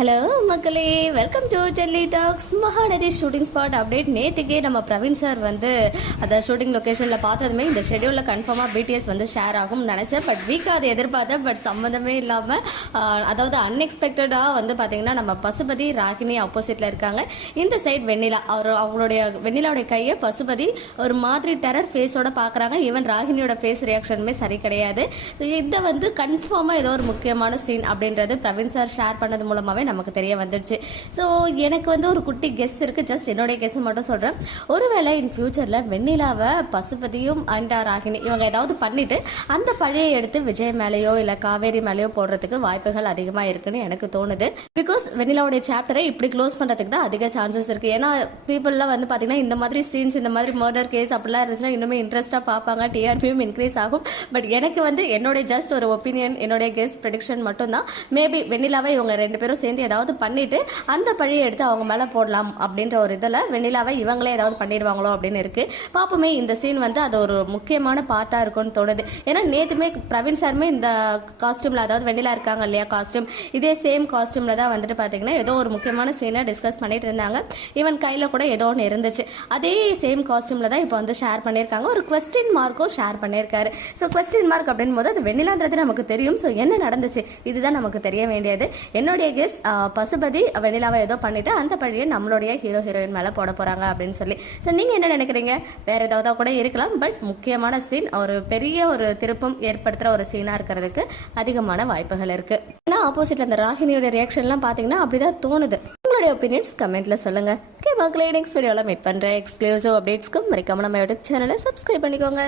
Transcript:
Hello மக்களே, welcome to Delhi talks. Mahanadi shooting spot update. நேற்றுக்கே நம்ம பிரவீன் சார் வந்து அந்த ஷூட்டிங் லொக்கேஷனில் பார்த்ததுமே இந்த ஷெடியூலில் கன்ஃபார்மாக பிடிஎஸ் வந்து ஷேர் ஆகும்னு நினச்சேன். பட் வீக்காக அதை எதிர்பார்த்தேன். பட் சம்மந்தமே இல்லாமல் அதாவது அன்எக்ஸ்பெக்டடாக வந்து பார்த்தீங்கன்னா நம்ம பசுபதி ராகினி ஆப்போசிட்டில் இருக்காங்க. இந்த சைட் வெண்ணிலா அவங்களுடைய வெண்ணிலாவுடைய கையை பசுபதி ஒரு மாதிரி டெரர் ஃபேஸோட பார்க்குறாங்க. ஈவன் ராகினியோட ஃபேஸ் ரியாக்ஷனுமே சரி கிடையாது. இதை வந்து கன்ஃபார்மாக ஏதோ ஒரு முக்கியமான சீன் அப்படின்றது பிரவீன் சார் ஷேர் பண்ணது மூலமாகவே நமக்கு தெரிய வந்துடுச்சு. ஸோ எனக்கு வந்து ஒரு குட்டி கெஸ் இருக்கு. ஜஸ்ட் என்னுடைய கெஸ் மட்டும் சொல்றேன். ஒருவேளை இன் ஃபியூச்சர்ல வெண்ணிலாவை பசுபதியும் அண்ட் ராகினி இவங்க ஏதாவது பண்ணிட்டு அந்த பழைய எடுத்து விஜய் மேலேயோ இல்ல காவேரி மேலேயோ போடுறதுக்கு வாய்ப்புகள் அதிகமா இருக்குன்னு எனக்கு தோணுது. பிகாஸ் வெண்ணிலாவுடைய சாப்டரை இப்படி க்ளோஸ் பண்றதுக்கு தான் அதிக சான்சஸ் இருக்கு. ஏன்னா பீப்புள்லாம் வந்து பாத்தீங்கன்னா இந்த மாதிரி சீன்ஸ், இந்த மாதிரி மர்டர் கேஸ் அப்படிலாம் இருந்துச்சுன்னா இன்னுமே இன்ட்ரெஸ்டா பார்ப்பாங்க, டிஆர்பியும் இன்க்ரீஸ் ஆகும். பட் எனக்கு வந்து என்னுடைய ஜஸ்ட் ஒரு ஒப்பீனியன், என்னுடைய கெஸ் ப்ரெடிக்ஷன் மட்டும் தான். மேபி வெண்ணிலாவை இவங்க ரெண்டு பேரும் சேர்ந்து ஏதாவது பண்ணிட்டு அந்த பழியை எடுத்து அவங்க மேல போடலாம் அப்படின்ற ஒரு இதில் வெண்ணிலாவை இவங்களே ஏதாவது பண்ணிடுவாங்களோ அப்படின்னு இருக்கு. பாப்போமே. இந்த சீன் வந்து அது ஒரு முக்கியமான பார்ட்டா இருக்கும்னு தோணுது. ஏன்னா நேற்றுமே பிரவீன் சாருமே இந்த காஸ்டியூம்ல, அதாவது வெண்ணிலா இருக்காங்க இல்லையா காஸ்டியூம், இதே சேம் காஸ்டியூம்ல தான் வந்துட்டு பாத்தீங்கன்னா ஏதோ ஒரு முக்கியமான சீனை டிஸ்கஸ் பண்ணிட்டு இருந்தாங்க. ஈவன் கையில கூட ஏதோ ஒன்று இருந்துச்சு. அதே சேம் காஸ்டியூம்ல தான் இப்போ வந்து ஷேர் பண்ணியிருக்காங்க. ஒரு கொஸ்டின் மார்க்கும் ஷேர் பண்ணியிருக்காரு. ஸோ கொஸ்டின் மார்க் அப்படின் போது அது வெண்ணிலான்றது நமக்கு தெரியும். ஸோ என்ன நடந்துச்சு இதுதான் நமக்கு தெரிய வேண்டியது. என்னுடைய கெஸ் பசுபதி வெண்ணிலாவை ஏதோ பண்ணிட்டு அந்த பழியை நம்மளுடைய ஹீரோயின் மேல போட போறாங்க அப்படின்னு சொல்லி. ஸோ நீங்க என்ன நினைக்கிறீங்க? வேற ஏதாவது கூட இருக்கலாம். பட் முக்கியமான சீன், ஒரு பெரிய ஒரு திருப்பம் ஏற்படுத்துற ஒரு சீனா இருக்கிறதுக்கு அதிகமான வாய்ப்புகள் இருக்கு. ஏன்னா ஆப்போசிட்ல அந்த ராகினியோட ரியாக்ஷன்லாம் பாத்தீங்கன்னா அப்படிதான் தோணுது. உங்களுடைய ஒப்பீனியன்ஸ் கமெண்ட்ல சொல்லுங்க. மக்களே, நெக்ஸ்ட் வீடியோல மீட் பண்றேன். எக்ஸ்க்ளூசிவ் அப்டேட்ஸ்க்கு மறக்காம நம்ம யூடியூப் சேனலை சப்ஸ்கிரைப் பண்ணிக்கோங்க.